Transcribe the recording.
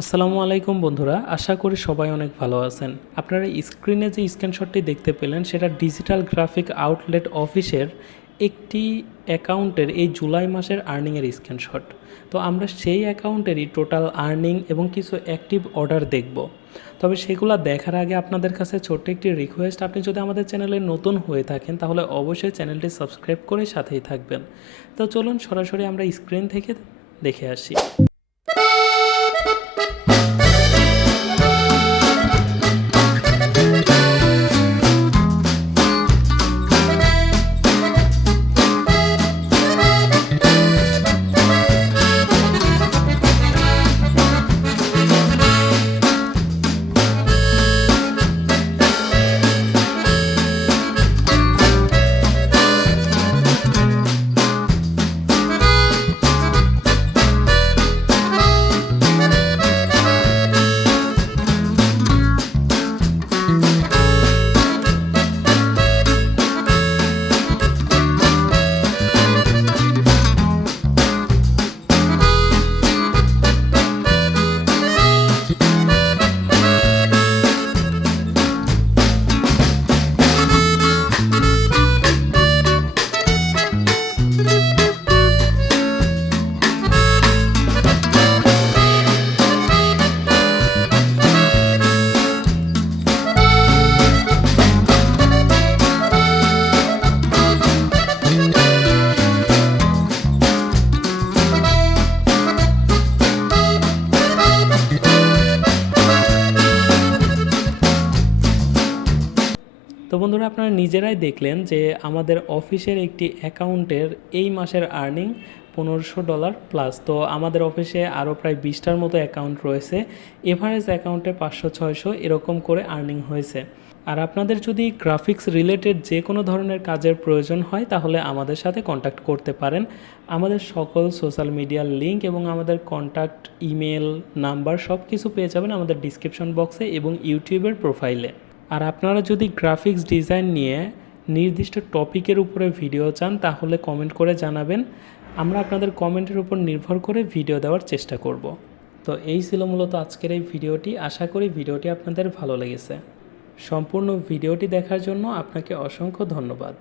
আসসালামু আলাইকুম বন্ধুরা, আশা করি সবাই অনেক ভালো আছেন। আপনারা স্ক্রিনে যে স্ক্রিনশটটি দেখতে পেলেন সেটা ডিজিটাল গ্রাফিক আউটলেট অফিসের একটি অ্যাকাউন্টের এই জুলাই মাসের আর্নিংয়ের স্ক্রিনশট। তো আমরা সেই অ্যাকাউন্টেরই টোটাল আর্নিং এবং কিছু অ্যাক্টিভ অর্ডার দেখব। তবে সেগুলো দেখার আগে আপনাদের কাছে ছোট্ট একটি রিকোয়েস্ট, আপনি যদি আমাদের চ্যানেলে নতুন হয়ে থাকেন তাহলে অবশ্যই চ্যানেলটি সাবস্ক্রাইব করে সাথেই থাকবেন। তো চলুন সরাসরি আমরা স্ক্রিন থেকে দেখে আসি। তো বন্ধুরা, আপনারা নিজেরাই দেখলেন যে আমাদের অফিসের একটি অ্যাকাউন্টের এই মাসের আর্নিং $1500 প্লাস। তো আমাদের অফিসে আরও প্রায় 20টার মতো অ্যাকাউন্ট রয়েছে। এভারেজ অ্যাকাউন্টে 500-600 এরকম করে আর্নিং হয়েছে। আর আপনাদের যদি গ্রাফিক্স রিলেটেড যে কোনো ধরনের কাজের প্রয়োজন হয় তাহলে আমাদের সাথে কন্ট্যাক্ট করতে পারেন। আমাদের সকল সোশ্যাল মিডিয়ার লিঙ্ক এবং আমাদের কন্ট্যাক্ট ইমেল নাম্বার সব কিছু পেয়ে যাবেন আমাদের ডিসক্রিপশন বক্সে এবং ইউটিউবের প্রোফাইলে। আর আপনারা যদি গ্রাফিক্স ডিজাইন নিয়ে নির্দিষ্ট টপিকের উপরে ভিডিও চান তাহলে কমেন্ট করে জানাবেন। আমরা আপনাদের কমেন্টের উপর নির্ভর করে ভিডিও দেওয়ার চেষ্টা করব। তো এই ছিল মূলত আজকের এই ভিডিওটি। আশা করি ভিডিওটি আপনাদের ভালো লেগেছে। সম্পূর্ণ ভিডিওটি দেখার জন্য আপনাকে অসংখ্য ধন্যবাদ।